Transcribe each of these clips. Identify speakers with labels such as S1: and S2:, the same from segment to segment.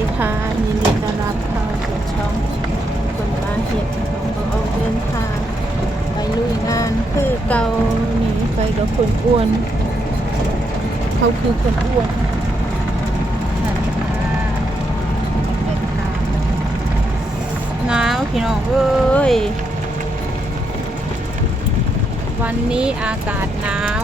S1: ดีค่ะยินดีต้อนรับเข้าสู่ช่องคนมาเห็ดของเราออกเดินทางไปลุยงานคือเกาหนีไปกับคนอ้วน เขาคือคนอ้วนสวัสดีค่ะเดินทางหนาวพี่น้องเอ้ยวันนี้อากาศหนาว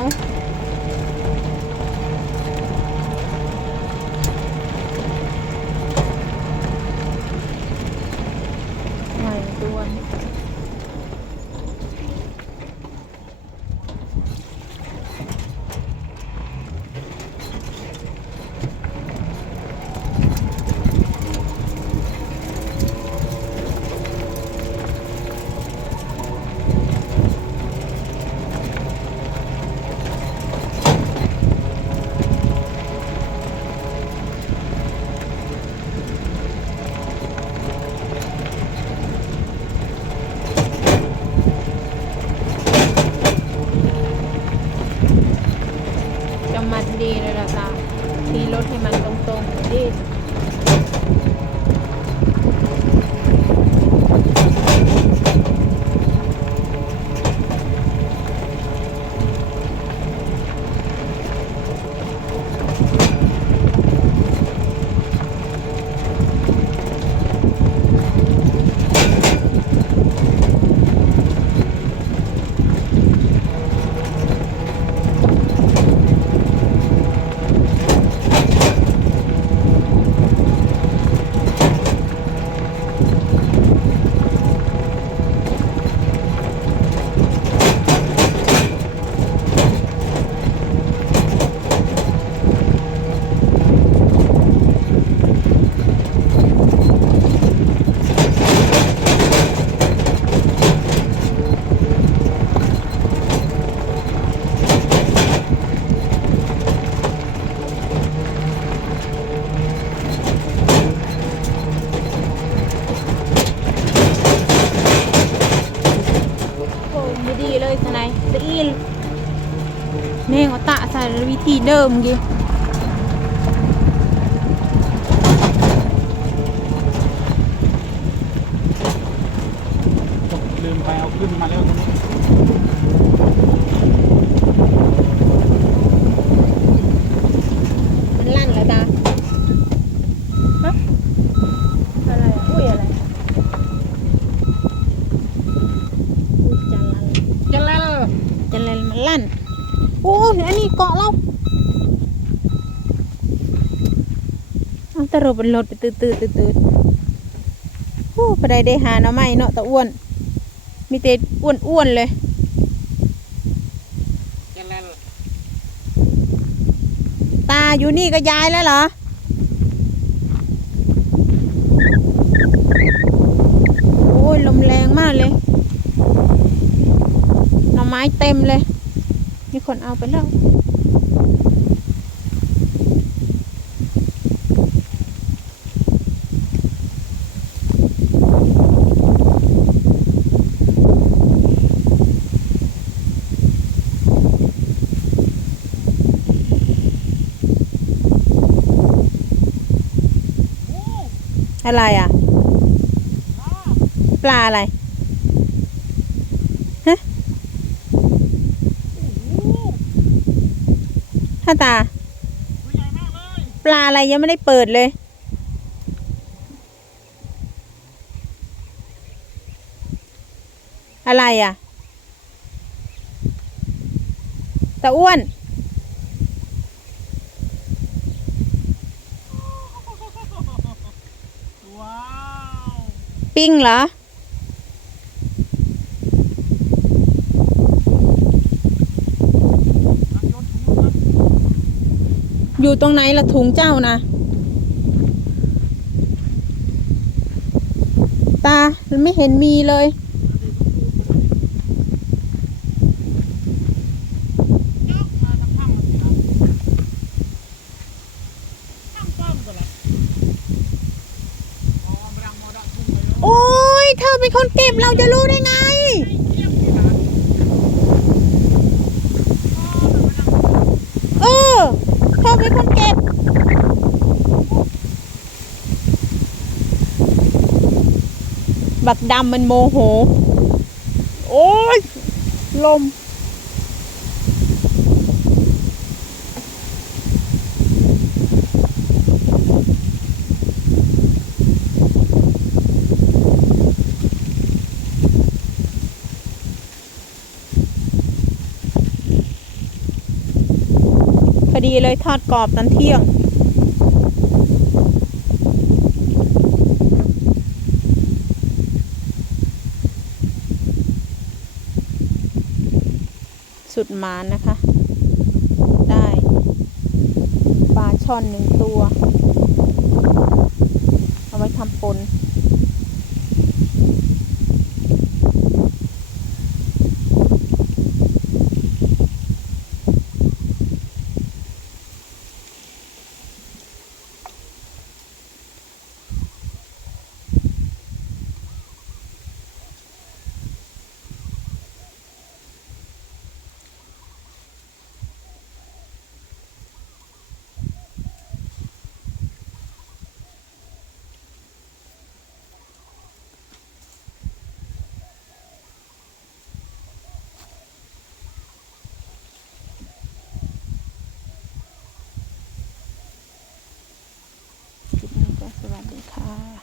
S1: one. ขี่รถให้มันตรงๆดีโอ้ไม่ดีเลยทนายตะอีนแม่งเอาตะใส่วิธีเดิมกี้
S2: ลืมไปเอาขึ้นมาแล้วตรงนี้
S1: มันลั่นแล้วตาฮะอะไรอะอุ้ยอะไรอุ้ยจันลั่น
S2: จะแล้ว
S1: จันลั่นมันลั่นโอ้ยอันนี้เกาะเราเอาแตะรถเป็นรถไปตืดตืดตืดตืดโอ้พอได้ได้หาหน่อไม้เนาะตะอ้วน มีแต่อ้วนอ้วนๆเลย
S2: จะแล้ว
S1: ตาอยู่นี่ก็ย้ายแล้วเหรอโอ้ยลมแรงมากเลยหน่อไม้เต็มเลยมี คนเอาไปแล้วอะไรอะ ปลาอะไร ฮะ ท่าตา
S2: ตัวใหญ่มากเลย
S1: ปลาอะไรยังไม่ได้เปิดเลย อะไรอะตะอ้วน
S2: ว้าว
S1: ปิ้งเหรอ
S2: นักโยนถุงมือครับ
S1: อยู่ตรงไหนละถุงเจ้านะ ตาไม่เห็นมีเลย
S2: โมดะทุ่งไปแล้ว
S1: โอ้ยเธอเป็นคนเก็บเราจะรู้ได้ไง
S2: เยี่ยมดีนะ
S1: เออ เธอเป็นคนเก็บ บักดำมันโมโห โอ้ย ลม พอดีเลยทอดกรอบตอนเที่ยง สุดหมานนะคะ ได้ปลาช่อนหนึ่งตัว เอาไว้ทำปน ค